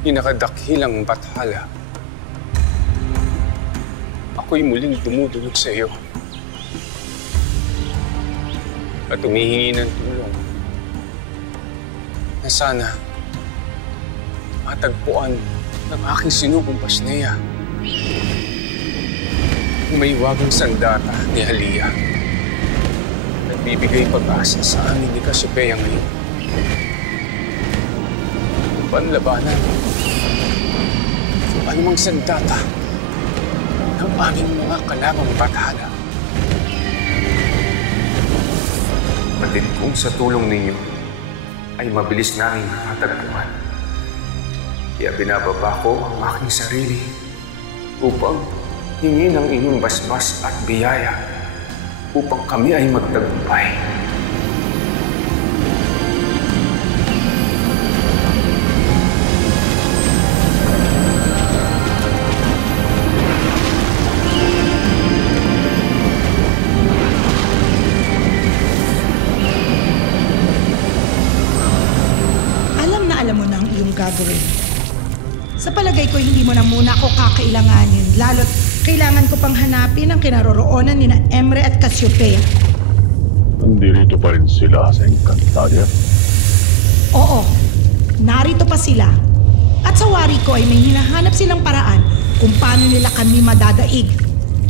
pinakadakilang bathala. Ako'y muling dumudulog sa iyo at humihingi ng tulong na sana matagpuan ng aking sinugong Pasnea. May wagang sandata ni Halia. Nagbibigay pag-asa sa amin ni Cassiopeia ngayon. Panlabanan kung anumang sandata ng aming mga kalabang bathala. Batid kung sa tulong ninyo ay mabilis naming matagpuan. Kaya binababa ko ang aking sarili upang hingin ang inyong basbas at biyaya upang kami ay magtagumpay. Alam mo na ang iyong gagawin. Sa palagay ko, hindi mo na muna ako kakailanganin, lalo't kailangan ko pang hanapin ang kinaroroonan ni na Emre at Cassiopeia. Nandito pa rin sila sa Encantadia? Oo, narito pa sila. At sa wari ko ay may hinahanap silang paraan kung paano nila kami madadaig.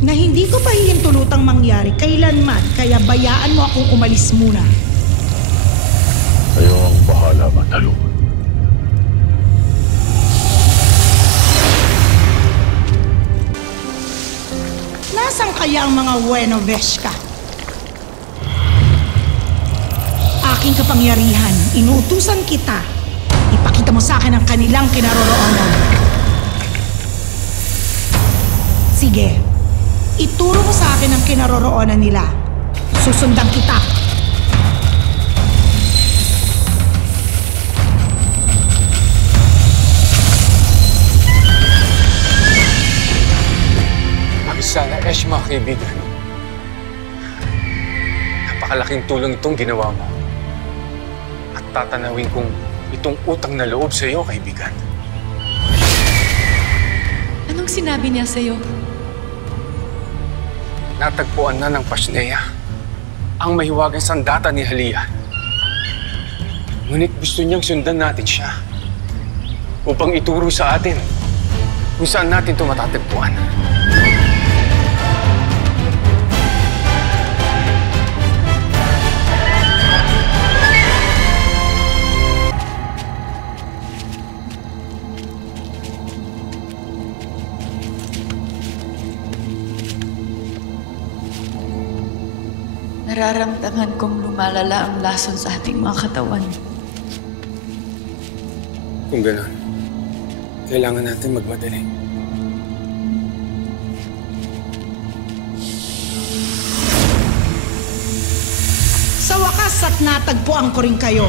Na hindi ko pa hihintulutang mangyari kailanman, kaya bayaan mo akong umalis muna. Kayo ang bahala, Matalu. Nasaan kaya ang mga Bueno Veshka? Aking kapangyarihan, inuutusan kita. Ipakita mo sa akin ang kanilang kinaroroonan. Sige, ituro mo sa akin ang kinaroroonan nila. Susundan kita. Sana, Eshma, kaibigan. Napakalaking tulong itong ginawa mo. At tatanawin kong itong utang na loob sa iyo, kaibigan. Anong sinabi niya sa iyo? Natagpuan na ng Pasnea ang mahiwagang sandata ni Halia. Ngunit gusto niyang sundan natin siya upang ituro sa atin kung saan natin ito matatagpuan. Nararamdaman kong lumalala ang lason sa ating mga katawan. Kung gano'n, kailangan natin magmadali. Sa wakas at natagpuan ko rin kayo.